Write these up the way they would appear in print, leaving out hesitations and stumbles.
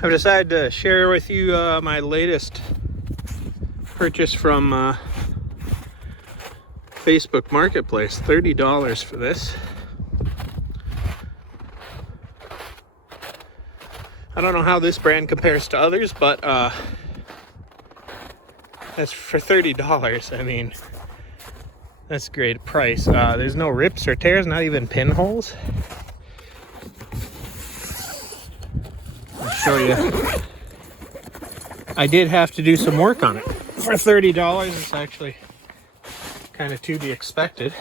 I've decided to share with you my latest purchase from Facebook Marketplace. $30 for this. I don't know how this brand compares to others, but that's for $30. I mean, that's a great price. There's no rips or tears, not even pinholes. I'll show you. I did have to do some work on it. For $30, it's actually kind of to be expected.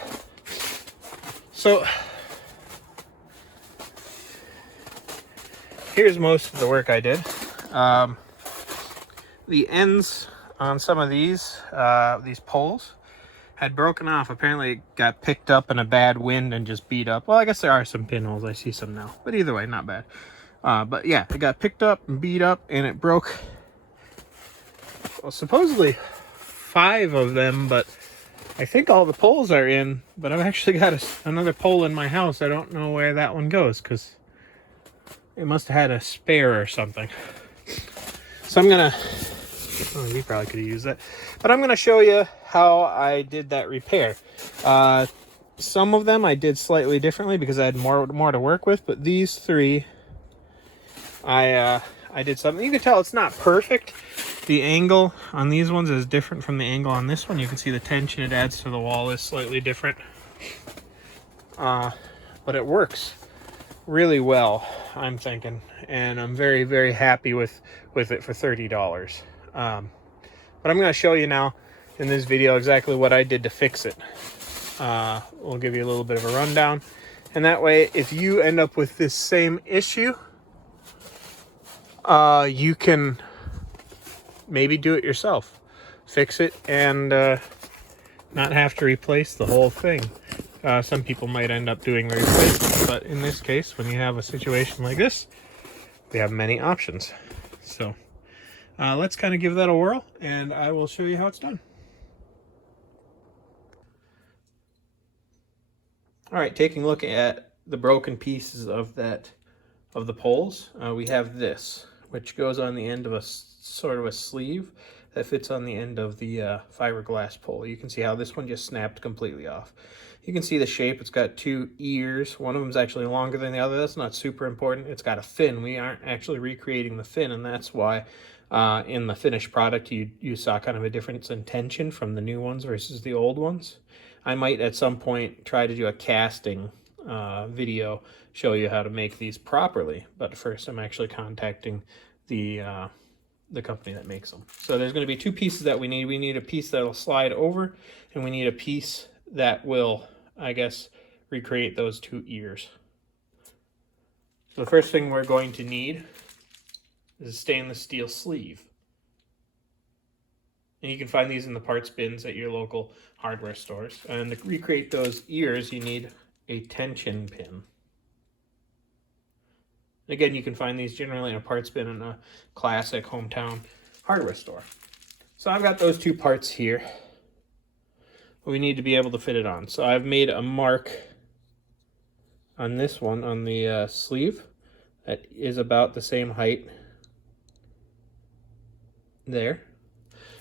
So here's most of the work I did. The ends on some of these poles had broken off. Apparently it got picked up in a bad wind and just beat up. Well, I guess there are some pinholes. I see some now. But either way, not bad. But yeah, it got picked up and beat up and it broke, well, supposedly 5 of them, but I think all the poles are in. But I've actually got another pole in my house. I don't know where that one goes because it must have had a spare or something. So I'm gonna, oh, we probably could have used that. But I'm gonna show you how I did that repair. Some of them I did slightly differently because I had more to work with, but these 3, I did something. You can tell it's not perfect. The angle on these ones is different from the angle on this one. You can see the tension it adds to the wall is slightly different. But it works really well, I'm thinking, and I'm very, very happy with it for $30. But I'm going to show you now in this video exactly what I did to fix it. We'll give you a little bit of a rundown, and that way if you end up with this same issue, you can maybe do it yourself, fix it, and not have to replace the whole thing. Some people might end up doing the replacement, but in this case, when you have a situation like this, we have many options. So let's kind of give that a whirl, and I will show you how it's done. All right, taking a look at the broken pieces of the poles, we have this, which goes on the end of a sort of a sleeve that fits on the end of the fiberglass pole. You can see how this one just snapped completely off. You can see the shape. It's got 2 ears. One of them is actually longer than the other. That's not super important. It's got a fin. We aren't actually recreating the fin, and that's why in the finished product you saw kind of a difference in tension from the new ones versus the old ones. I might at some point try to do a casting video, show you how to make these properly, but first I'm actually contacting the company that makes them. So there's going to be 2 pieces that we need. We need a piece that'll slide over, and we need a piece that will, I guess, recreate those 2 ears. So the first thing we're going to need is a stainless steel sleeve. And you can find these in the parts bins at your local hardware stores. And to recreate those ears, you need a tension pin. Again, you can find these generally in a parts bin in a classic hometown hardware store. So I've got those 2 parts here. We need to be able to fit it on. So I've made a mark on this one, on the sleeve, that is about the same height there.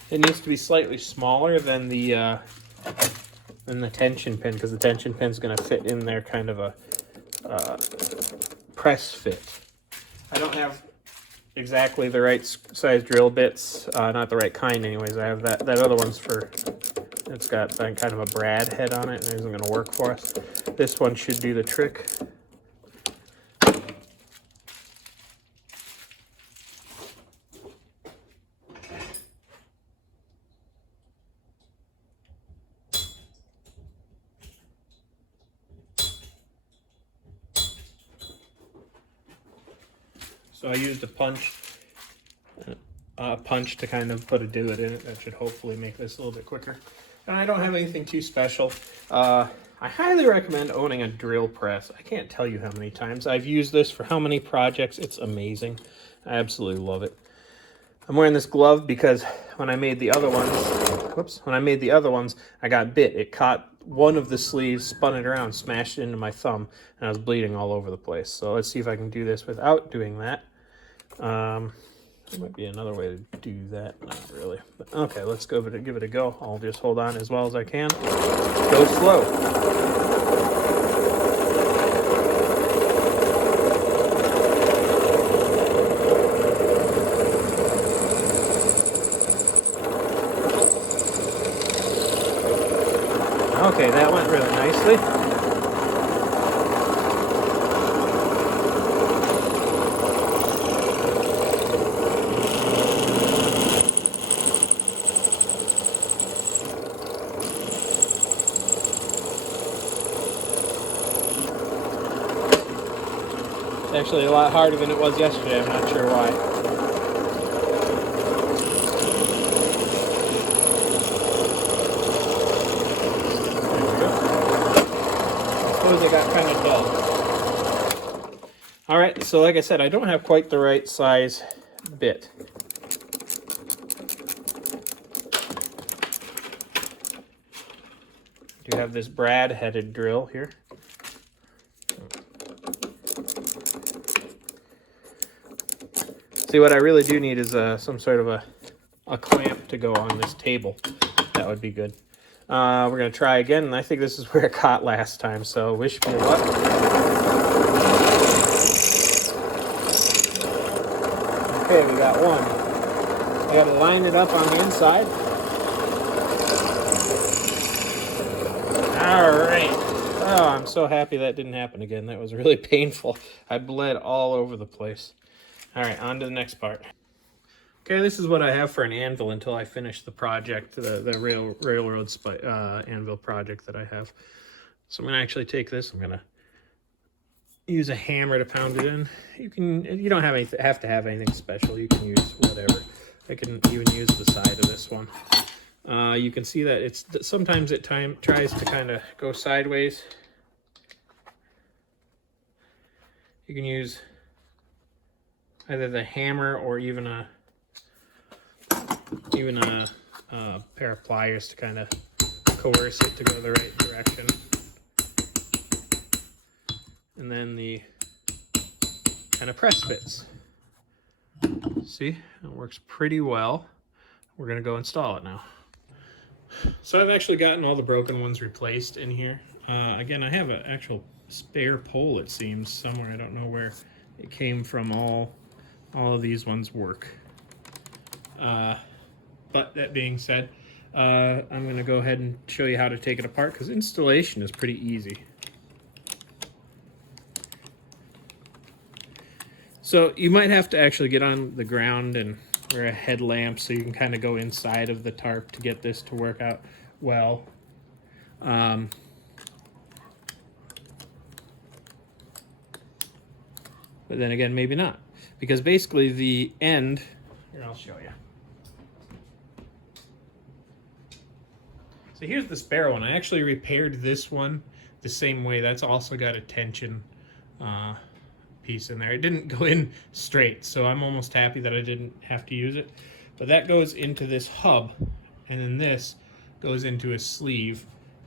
It needs to be slightly smaller than the tension pin, because the tension pin is going to fit in there kind of a press fit. I don't have exactly the right size drill bits, not the right kind anyways. I have that other one's for, it's got kind of a brad head on it and it isn't going to work for us. This one should do the trick. So I used a punch to kind of put a divot in it. That should hopefully make this a little bit quicker. And I don't have anything too special. I highly recommend owning a drill press. I can't tell you how many times I've used this for how many projects. It's amazing. I absolutely love it. I'm wearing this glove because when I made the other ones, I got bit. It caught one of the sleeves, spun it around, smashed it into my thumb, and I was bleeding all over the place. So let's see if I can do this without doing that. There might be another way to do that. Not really. But okay, let's give it a go. I'll just hold on as well as I can. Go slow. Okay, that went really nicely. It's actually a lot harder than it was yesterday. I'm not sure why. They got kind of dull. All right, so like I said, I don't have quite the right size bit. I do have this brad-headed drill here. See, what I really do need is some sort of a clamp to go on this table. That would be good. We're going to try again, and I think this is where it caught last time, so wish me luck. Okay, we got one. I got to line it up on the inside. All right. Oh, I'm so happy that didn't happen again. That was really painful. I bled all over the place. All right, on to the next part. Okay, this is what I have for an anvil until I finish the project, the railroad anvil project that I have. So I'm gonna actually take this. I'm gonna use a hammer to pound it in. You don't have to have anything special. You can use whatever. I can even use the side of this one. You can see that sometimes it tries to kind of go sideways. You can use either the hammer or even a pair of pliers to kind of coerce it to go the right direction. And then the kind of press fits. See, it works pretty well. We're gonna go install it now. So I've actually gotten all the broken ones replaced in here. Again, I have an actual spare pole, it seems, somewhere. I don't know where it came from. All of these ones work. But that being said, I'm going to go ahead and show you how to take it apart, because installation is pretty easy. So you might have to actually get on the ground and wear a headlamp so you can kind of go inside of the tarp to get this to work out well. But then again, maybe not. Because basically the end, here I'll show you. So here's the spare one. I actually repaired this one the same way. That's also got a tension piece in there. It didn't go in straight, so I'm almost happy that I didn't have to use it. But that goes into this hub, and then this goes into a sleeve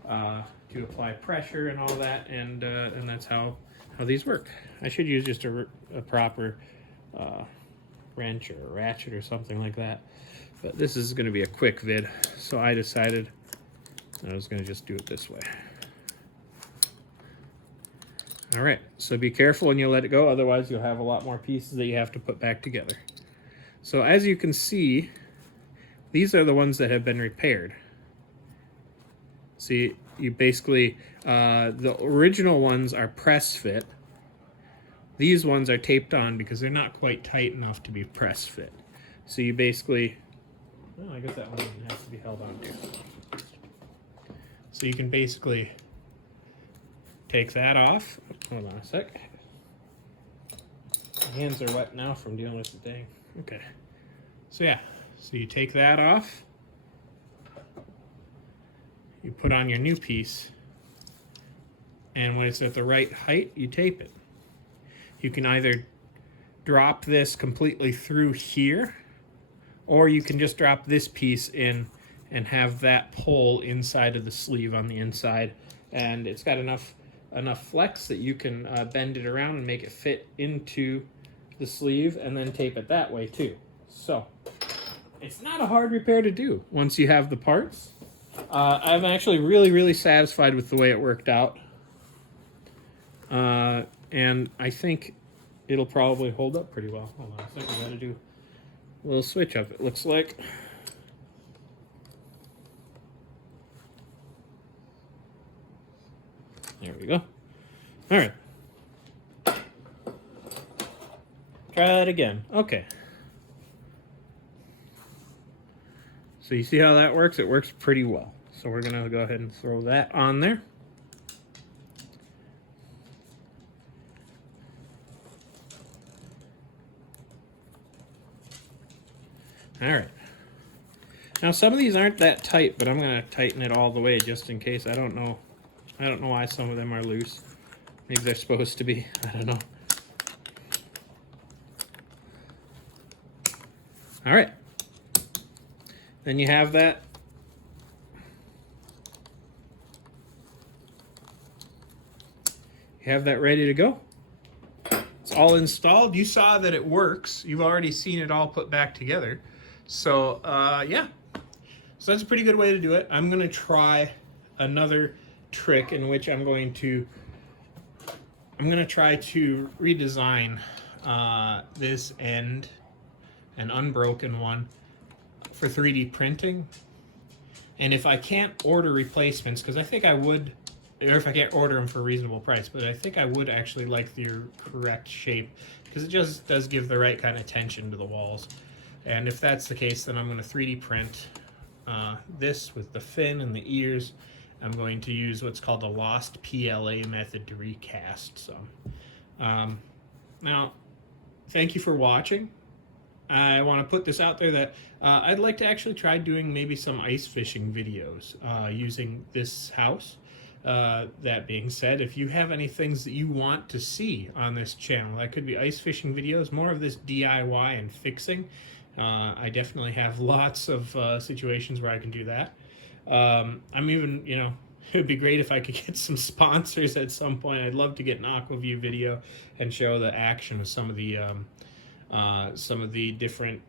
to apply pressure and all that, and that's how these work. I should use just a proper wrench or a ratchet or something like that. But this is going to be a quick vid, so I decided I was going to just do it this way. All right, so be careful when you let it go, otherwise you'll have a lot more pieces that you have to put back together. So as you can see, these are the ones that have been repaired. See, you basically, the original ones are press fit. These ones are taped on because they're not quite tight enough to be press fit. So you basically, well, I guess that one has to be held on to. So you can basically take that off. Hold on a sec. My hands are wet now from dealing with the thing. Okay. So yeah, so you take that off. You put on your new piece. And when it's at the right height, you tape it. You can either drop this completely through here, or you can just drop this piece in and have that pull inside of the sleeve on the inside. And it's got enough flex that you can bend it around and make it fit into the sleeve and then tape it that way too. So it's not a hard repair to do once you have the parts. I'm actually really satisfied with the way it worked out. And I think it'll probably hold up pretty well. Hold on a second, I gotta do a little switch up, it looks like. There we go. All right. Try that again. Okay. So you see how that works? It works pretty well. So we're gonna go ahead and throw that on there. All right. Now some of these aren't that tight, but I'm gonna tighten it all the way just in case. I don't know why some of them are loose. Maybe they're supposed to be. I don't know. All right. Then you have that. You have that ready to go. It's all installed. You saw that it works. You've already seen it all put back together. So yeah. So that's a pretty good way to do it. I'm going to try another trick in which I'm going to try to redesign this end, an unbroken one, for 3D printing. And if I can't order replacements, because I think I would, or if I can't order them for a reasonable price, but I think I would actually like the correct shape, because it just does give the right kind of tension to the walls. And if that's the case, then I'm going to 3D print this with the fin and the ears. I'm going to use what's called the Lost PLA method to recast. So now, thank you for watching. I want to put this out there that I'd like to actually try doing maybe some ice fishing videos using this house. That being said, if you have any things that you want to see on this channel, that could be ice fishing videos, more of this DIY and fixing. I definitely have lots of situations where I can do that. I'm even, you know, it would be great if I could get some sponsors at some point. I'd love to get an Aqua-Vu video and show the action of some of the different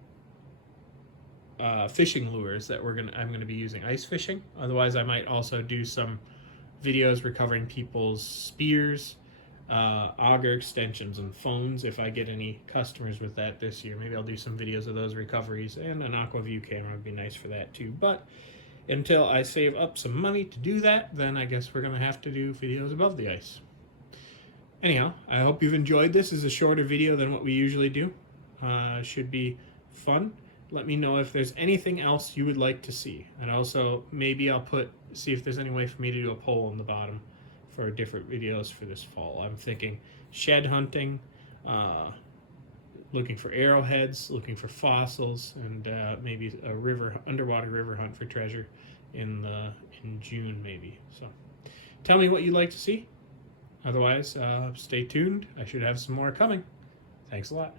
fishing lures that I'm gonna be using ice fishing. Otherwise, I might also do some videos recovering people's spears, auger extensions, and phones if I get any customers with that this year. Maybe I'll do some videos of those recoveries, and an Aqua-Vu camera would be nice for that too. But until I save up some money to do that, then I guess we're gonna have to do videos above the ice. Anyhow, I hope you've enjoyed this. This is a shorter video than what we usually do. Should be fun. Let me know if there's anything else you would like to see, and also maybe I'll see if there's any way for me to do a poll on the bottom for different videos for this fall. I'm thinking shed hunting, looking for arrowheads, looking for fossils, and maybe a underwater river hunt for treasure in June maybe. So tell me what you'd like to see. Otherwise, stay tuned. I should have some more coming. Thanks a lot.